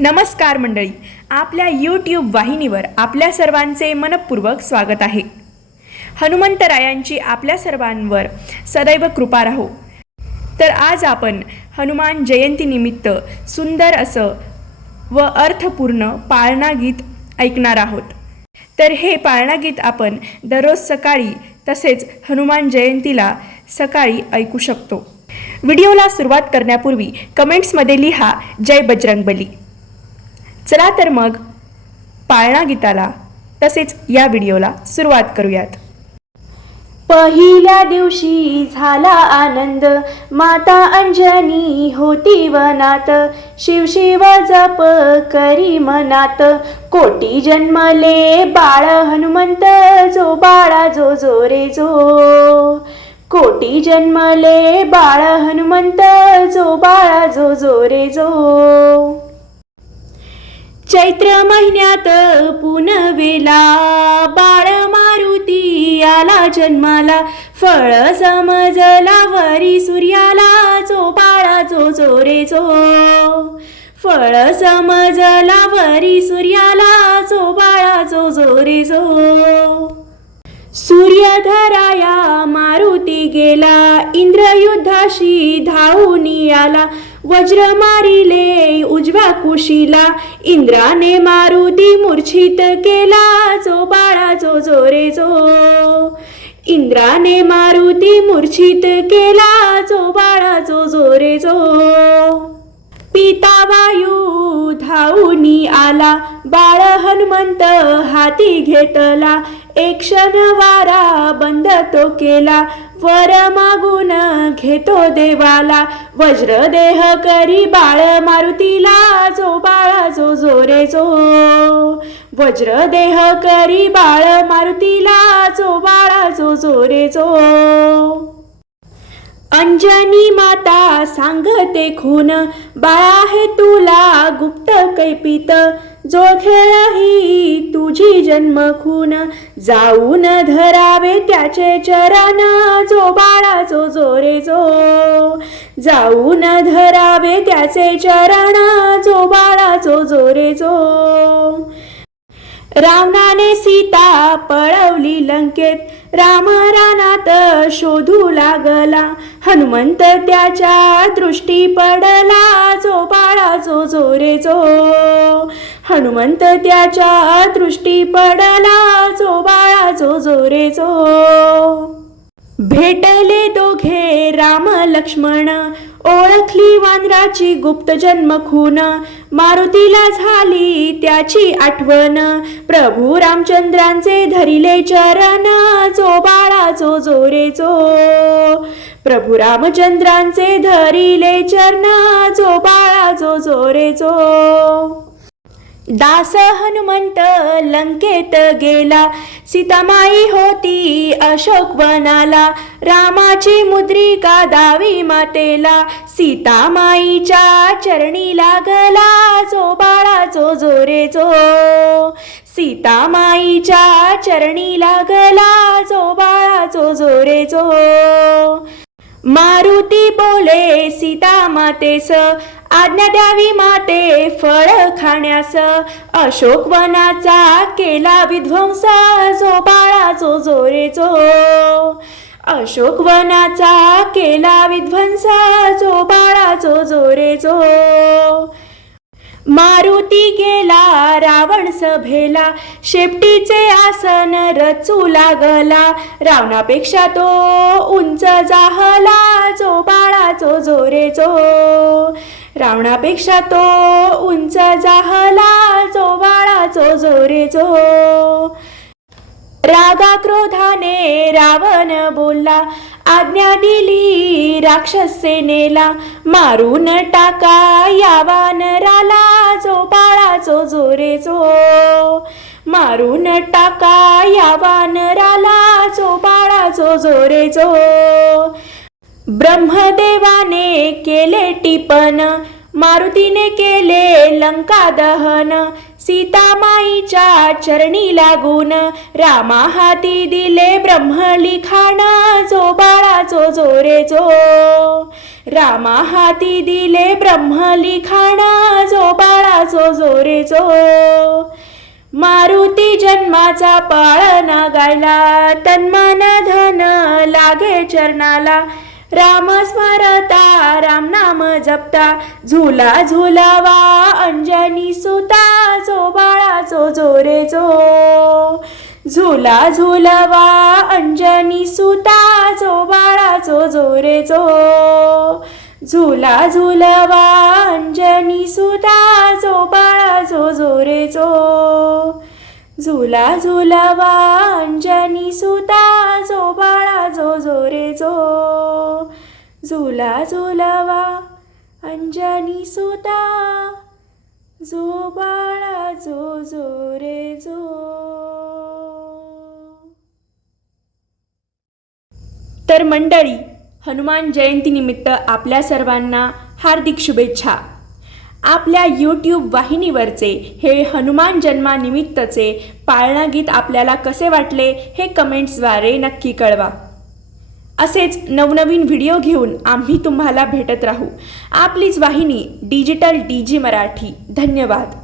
नमस्कार मंडळी, आपल्या यूट्यूब वाहिनीवर आपल्या सर्वांचे मनपूर्वक स्वागत आहे. हनुमंतरायांची आपल्या सर्वांवर सदैव कृपा राहो. तर आज आपण हनुमान जयंतीनिमित्त सुंदर असं व अर्थपूर्ण पाळणा गीत ऐकणार आहोत. तर हे पाळणा गीत आपण दररोज सकाळी तसेच हनुमान जयंतीला सकाळी ऐकू शकतो. व्हिडिओला सुरुवात करण्यापूर्वी कमेंट्समध्ये लिहा जय बजरंगबली. चला तर मग पाळणा गीताला तसेच या व्हिडिओला सुरुवात करूयात. पहिल्या दिवशी झाला आनंद, माता अंजनी होती वनात. शिव शिव जप करी मनात, कोटी जन्मले बाळ हनुमंत. जो बाळा जो जो रे जो, कोटी जन्मले बाळ हनुमंत. जो बाळा जो जो रे जो. चैत्र महिन्यात पुनवेला, बाळ मारुती आला जन्माला. फळ समजला वरी सूर्याला. जो बाळा जो जो रे जो, फळ समजला वरी सूर्याला. जो बाळा जो जो रे जो. सूर्य धराया मारुती गेला, इंद्र युद्धाशी धावून आला. वज्र मारिले उजव्या कुशीला, इंद्राने मारुती मूर्छित केला. जो बाळा जो जो रे जो, इंद्राने मारुती मूर्छित केला. जो बाळा जो जो रे जो. पिता वायू धावून आला, बाळ हनुमंत हाती घेतला. एक क्षण वारा बंद तो केला, वर मागून घेतो देवाला. वज्र देह करी बाळ मारुतीला. जो बाळा जो जो रे जो, वज्र देह करी बाळ मारुतीला. जो बाळा जो जो रे जो. अंजनी माता सांगते खून, बाळा हे तुला गुप्त कैपित. जो खेळही तुझी जन्म खून, जाऊन धरावे त्याचे चरण. जो बाळा जो जो रे जो, जाऊन धरावे त्याचे चरण. जो बाळा जो जो रे जो. रावणाने सीता पळवली लंकेत, राम रानात शोधू लागला. हनुमंत त्याच्या दृष्टी पडला. जो बाळा जो जो रे जो, हनुमंत त्याच्या दृष्टी पडला. जो बाळा जो जो रे जो. भेटले दोघे राम लक्ष्मण, ओळखली वानराची गुप्त जन्म खून. मारुतीला झाली त्याची आठवण, प्रभू रामचंद्रांचे धरिले चरण. जो बाळा जो जो रे जो, प्रभू रामचंद्रांचे धरिले चरण. जो बाळा जो जो रे जो. दास हनुमंत लंकेत गेला, सीतामाई होती अशोकवनाला. रामाची मुद्रिका दावी मातेला, सीतामाईच्या चरणी लागला. जो बाळा जो जो रे जो, सीतामाईच्या चरणी लागला. जो बाळा जो जो रे जो. मारुती बोले सीता मातेस, आज्ञा द्यावी माते फळ खाण्यास. अशोकवनाचा केला विध्वंस. जो बाळा जो जो रे जो, अशोकवनाचा केला विध्वंस. जो बाळा जो जो रे जो. मारुती गेला रावण सभेला, शेपटीचे आसन रचू लागला. रावणापेक्षा तो उंच जाहला. जो बाळा जो जो रे जो, रावणापेक्षा तो उंच जाहला. जो बाळा जो जो रे जो. रागा क्रोधाने रावण बोलला, आज्ञा दिली राक्षस सेनेला. मारून टाका या वानराला. जो बाळा जो जो रे जो, मारून टाका या वानराला. जो बाळा जो जो रे जो. ब्रह्मदेवाने केले टिपण, मारुतीने केले लंका दहन. सीतामाईच्या चरणी लागून, रामा हाती दिले ब्रह्मलिखाण. जो बाळा जो जो रे जो, रामा हाती दिले ब्रह्मलिखाण. जो बाळा जो जो मारुती जन्माचा पाळणा गायला तन्मन धन लागे चरणाला राम स्मरता राम नाम जपता झुला झुलावा अंजनी सुता जो बाळा जो रे जो झुला झुलावा अंजनी सुता जो बाळा जो रे जो झुला झुलावा अंजनी सुता जो बाळा जो रे जो झुला झुलावा अंजनी सुता जो बाळा जो रे जो झुला झुलावा अंजनी सुता जो बाळा जो रे जो. तर मंडळी, हनुमान जयंतीनिमित्त आपल्या सर्वांना हार्दिक शुभेच्छा. आपल्या यूट्यूब वाहिनीवरचे हे हनुमान जन्मानिमित्तचे पाळणा गीत आपल्याला कसे वाटले हे कमेंट्सद्वारे नक्की कळवा. असेच नवनवीन व्हिडिओ घेऊन आम्ही तुम्हाला भेटत राहू. आपलीच वाहिनी डिजिटल DG मराठी. धन्यवाद.